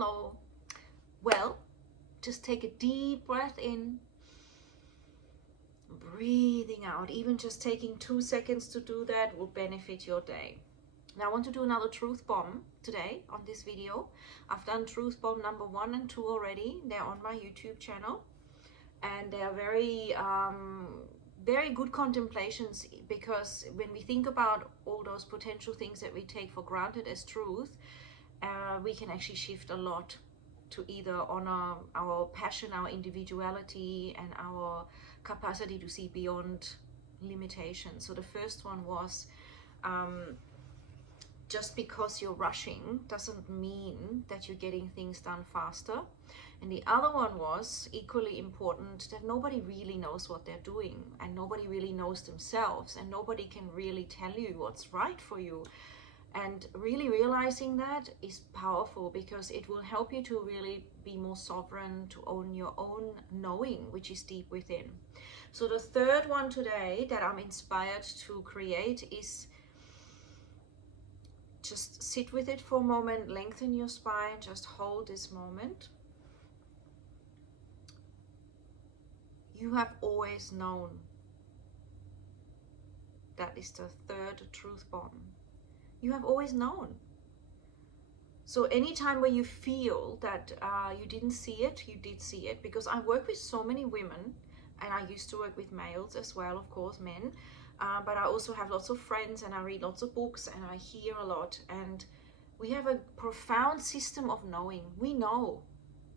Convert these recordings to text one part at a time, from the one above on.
Hello. Well, just take a deep breath in, breathing out. Even just taking 2 seconds to do that will benefit your day. Now I want to do another truth bomb today on this video. I've done truth bomb number 1 and 2 already. They're on my YouTube channel, and they are very good contemplations, because when we think about all those potential things that we take for granted as truth, we can actually shift a lot to either honor our passion, our individuality, and our capacity to see beyond limitations. So the first one was, just because you're rushing doesn't mean that you're getting things done faster. And the other one was equally important, that nobody really knows what they're doing, and nobody really knows themselves, and nobody can really tell you what's right for you. And really realizing that is powerful, because it will help you to really be more sovereign, to own your own knowing, which is deep within. So the third one today that I'm inspired to create is, just sit with it for a moment, lengthen your spine, just hold this moment. You have always known. That is the third truth bomb. You have always known. So anytime where you feel that you didn't see it, you did see it. Because I work with so many women, and I used to work with males as well, of course, men. But I also have lots of friends, and I read lots of books, and I hear a lot. And we have a profound system of knowing. We know.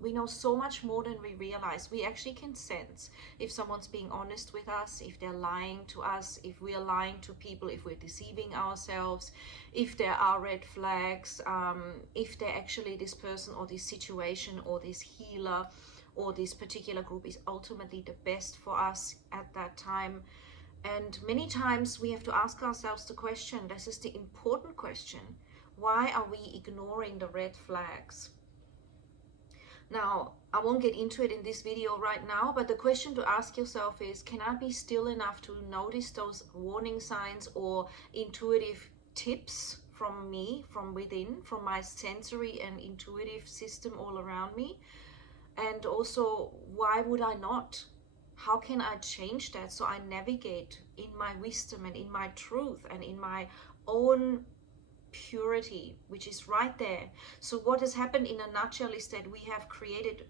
We know so much more than we realize. We actually can sense if someone's being honest with us, if they're lying to us, if we are lying to people, if we're deceiving ourselves, if there are red flags, if they're actually, this person or this situation or this healer or this particular group is ultimately the best for us at that time. And many times we have to ask ourselves the question, this is the important question, why are we ignoring the red flags? Now, I won't get into it in this video right now, but the question to ask yourself is, can I be still enough to notice those warning signs or intuitive tips from me, from within, from my sensory and intuitive system all around me? And also, why would I not? How can I change that so I navigate in my wisdom and in my truth and in my own purity, which is right there? So what has happened in a nutshell is that we have created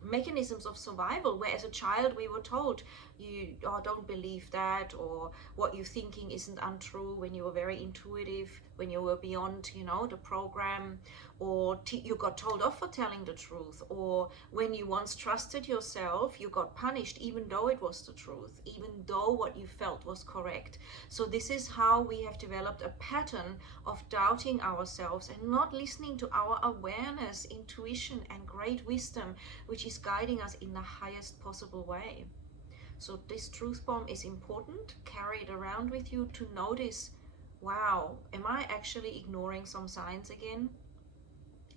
mechanisms of survival, where as a child we were told, you don't believe that, or what you're thinking isn't untrue, when you were very intuitive, when you were beyond, the program, or you got told off for telling the truth, or when you once trusted yourself, you got punished even though it was the truth, even though what you felt was correct. So this is how we have developed a pattern of doubting ourselves and not listening to our awareness, intuition, and great wisdom, which is guiding us in the highest possible way. So this truth bomb is important. Carry it around with you to notice, wow, am I actually ignoring some signs again?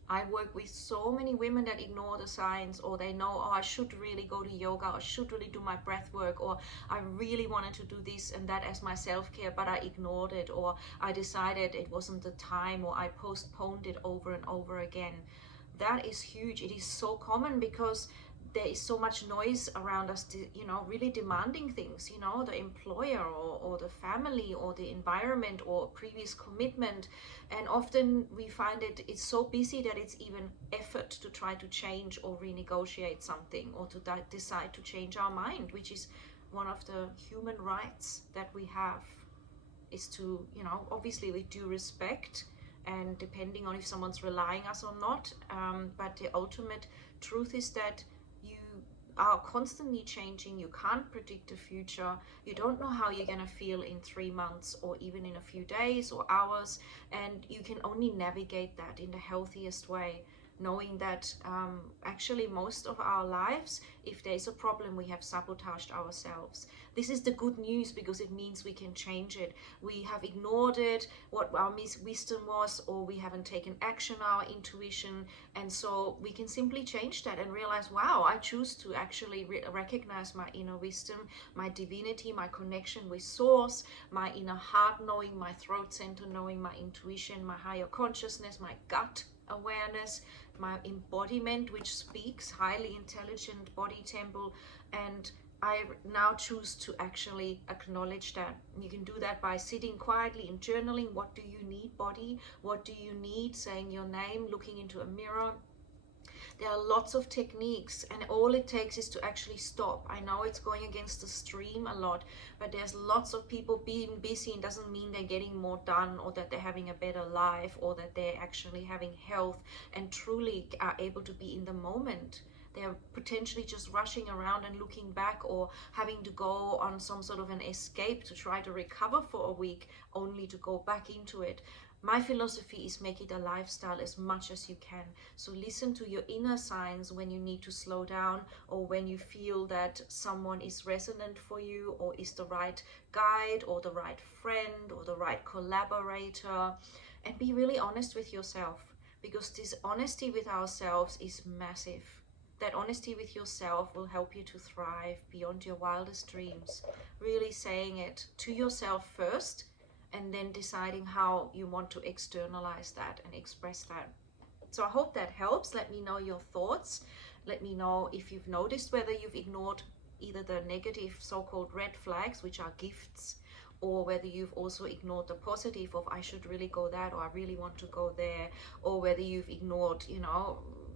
I work with so many women that ignore the signs, or they know, oh, I should really go to yoga, or I should really do my breath work, or I really wanted to do this and that as my self-care, but I ignored it, or I decided it wasn't the time, or I postponed it over and over again. That is huge. It is so common because there is so much noise around us, really demanding things, the employer or the family or the environment or previous commitment. And often we find it's so busy that it's even effort to try to change or renegotiate something, or to decide to change our mind, which is one of the human rights that we have, is to, obviously with due respect, and depending on if someone's relying us or not. But the ultimate truth is that you are constantly changing. You can't predict the future. You don't know how you're going to feel in 3 months, or even in a few days or hours. And you can only navigate that in the healthiest way, knowing that actually most of our lives, if there's a problem, we have sabotaged ourselves. This is the good news, because it means we can change it. We have ignored it, what our wisdom was, or we haven't taken action on our intuition. And so we can simply change that and realize, wow, I choose to actually recognize my inner wisdom, my divinity, my connection with source, my inner heart knowing, my throat center knowing, my intuition, my higher consciousness, my gut awareness, my embodiment, which speaks, highly intelligent body temple. And I now choose to actually acknowledge that. You can do that by sitting quietly and journaling. What do you need, body? What do you need? Saying your name, looking into a mirror. There are lots of techniques, and all it takes is to actually stop. I know it's going against the stream a lot, but there's lots of people being busy, and doesn't mean they're getting more done, or that they're having a better life, or that they're actually having health and truly are able to be in the moment. They're potentially just rushing around and looking back, or having to go on some sort of an escape to try to recover for a week, only to go back into it. My philosophy is make it a lifestyle as much as you can. So listen to your inner signs when you need to slow down, or when you feel that someone is resonant for you, or is the right guide, or the right friend, or the right collaborator. And be really honest with yourself, because this honesty with ourselves is massive. That honesty with yourself will help you to thrive beyond your wildest dreams. Really saying it to yourself first, and then deciding how you want to externalize that and express that. So I hope that helps. Let me know your thoughts. Let me know if you've noticed whether you've ignored either the negative so-called red flags, which are gifts, or whether you've also ignored the positive of I should really go that, or I really want to go there, or whether you've ignored,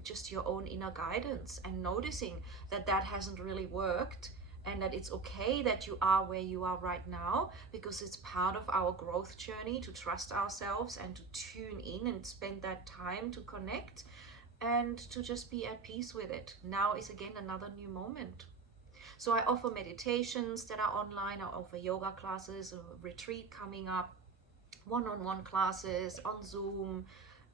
just your own inner guidance, and noticing that that hasn't really worked, and that it's okay that you are where you are right now, because it's part of our growth journey to trust ourselves and to tune in and spend that time to connect, and to just be at peace with it. Now is again another new moment. So I offer meditations that are online. I offer yoga classes, a retreat coming up, one-on-one classes on Zoom,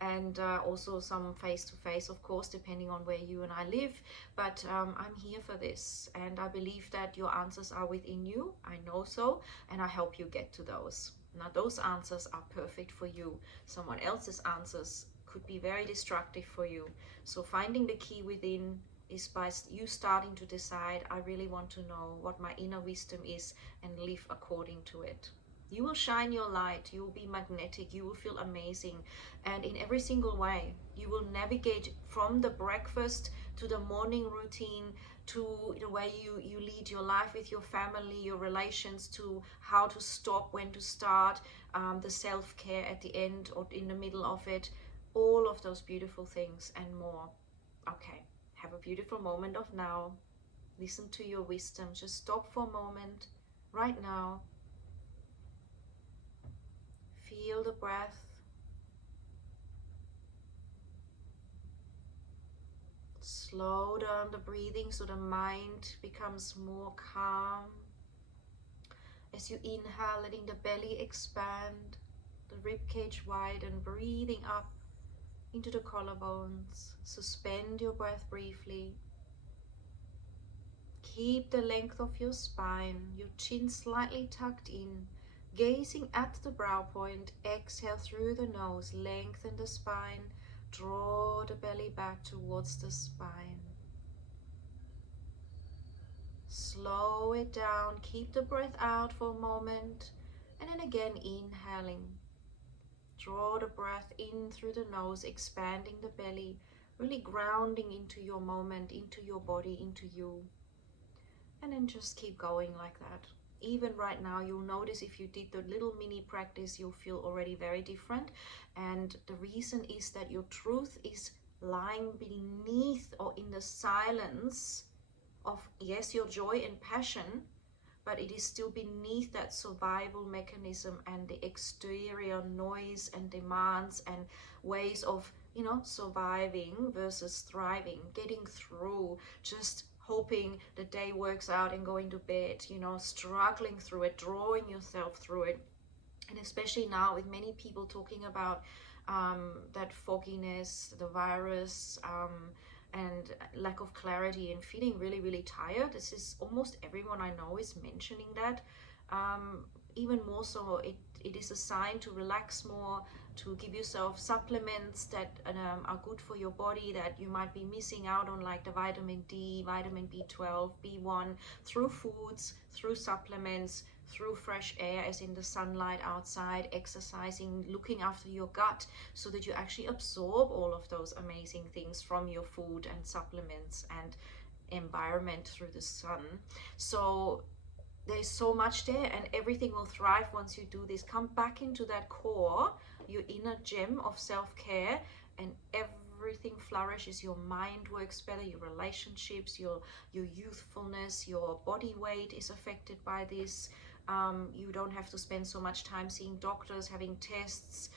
and also some face-to-face, of course, depending on where you and I live. But I'm here for this, and I believe that your answers are within you. I know so, and I help you get to those. Now, those answers are perfect for you. Someone else's answers could be very destructive for you. So finding the key within is by you starting to decide, I really want to know what my inner wisdom is, and live according to it. You will shine your light, you will be magnetic, you will feel amazing. And in every single way, you will navigate from the breakfast to the morning routine, to the way you lead your life with your family, your relations, to how to stop, when to start, the self-care at the end or in the middle of it. All of those beautiful things and more. Okay, have a beautiful moment of now. Listen to your wisdom. Just stop for a moment right now. Feel the breath. Slow down the breathing so the mind becomes more calm. As you inhale, letting the belly expand, the rib cage widen, breathing up into the collarbones. Suspend your breath briefly. Keep the length of your spine, your chin slightly tucked in. Gazing at the brow point, exhale through the nose, lengthen the spine, draw the belly back towards the spine. Slow it down, keep the breath out for a moment, and then again inhaling. Draw the breath in through the nose, expanding the belly, really grounding into your moment, into your body, into you. And then just keep going like that. Even right now, you'll notice if you did the little mini practice, you'll feel already very different. And the reason is that your truth is lying beneath, or in the silence of, yes, your joy and passion, but it is still beneath that survival mechanism and the exterior noise and demands and ways of, surviving versus thriving, getting through, just hoping the day works out and going to bed, struggling through it, drawing yourself through it. And especially now with many people talking about that fogginess, the virus, and lack of clarity, and feeling really, really tired. This is almost everyone I know is mentioning that. Even more so, it is a sign to relax more, to give yourself supplements that are good for your body, that you might be missing out on, like the vitamin D, vitamin B12, B1, through foods, through supplements, through fresh air, as in the sunlight outside, exercising, looking after your gut so that you actually absorb all of those amazing things from your food and supplements and environment through the sun. So there's so much there, and everything will thrive once you do this. Come back into that core, your inner gem of self-care, and everything flourishes. Your mind works better, your relationships, your youthfulness, your body weight is affected by this. You don't have to spend so much time seeing doctors, having tests,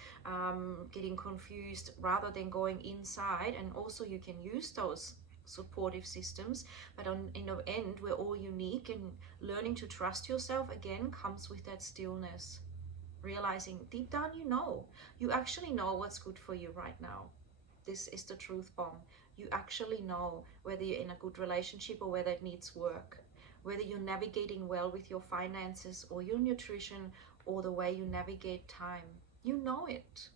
getting confused, rather than going inside. And also you can use those supportive systems, but in the end we're all unique, and learning to trust yourself again comes with that stillness, realizing deep down you actually know what's good for you right now. This is the truth bomb. You actually know whether you're in a good relationship or whether it needs work, whether you're navigating well with your finances or your nutrition or the way you navigate time. You know it.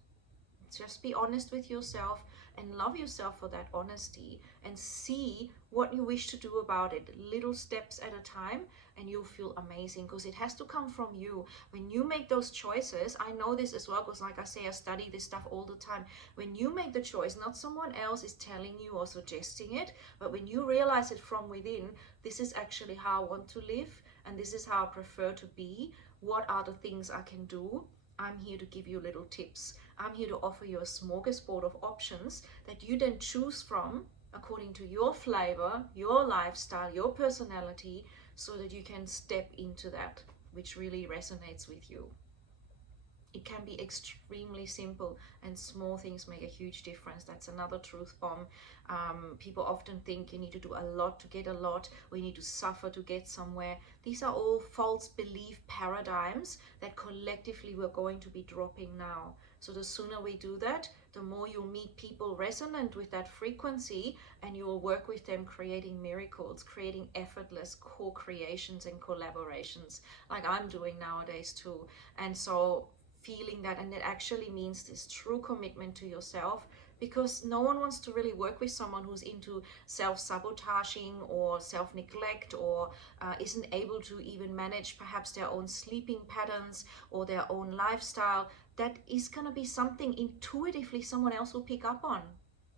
Just be honest with yourself and love yourself for that honesty, and see what you wish to do about it, little steps at a time, and you'll feel amazing, because it has to come from you. When you make those choices, I know this as well, because like I say, I study this stuff all the time. When you make the choice, not someone else is telling you or suggesting it, but when you realize it from within, this is actually how I want to live, and this is how I prefer to be. What are the things I can do? I'm here to give you little tips. I'm here to offer you a smorgasbord of options that you then choose from according to your flavor, your lifestyle, your personality, so that you can step into that which really resonates with you. It can be extremely simple, and small things make a huge difference. That's another truth bomb. People often think you need to do a lot to get a lot, or you need to suffer to get somewhere. These are all false belief paradigms that collectively we're going to be dropping now. So the sooner we do that, the more you'll meet people resonant with that frequency, and you will work with them, creating miracles, creating effortless co-creations and collaborations, like I'm doing nowadays too. And so feeling that, and it actually means this true commitment to yourself, because no one wants to really work with someone who's into self-sabotaging or self-neglect, or isn't able to even manage perhaps their own sleeping patterns or their own lifestyle. That is going to be something intuitively someone else will pick up on.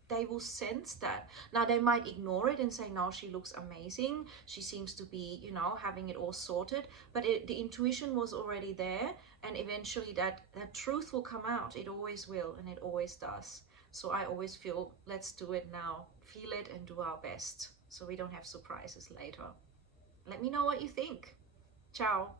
They will sense that. Now they might ignore it and say, no, she looks amazing, she seems to be, having it all sorted, but the intuition was already there, and eventually that truth will come out. It always will, and it always does. So I always feel, let's do it now, feel it and do our best, so we don't have surprises later. Let me know what you think. Ciao.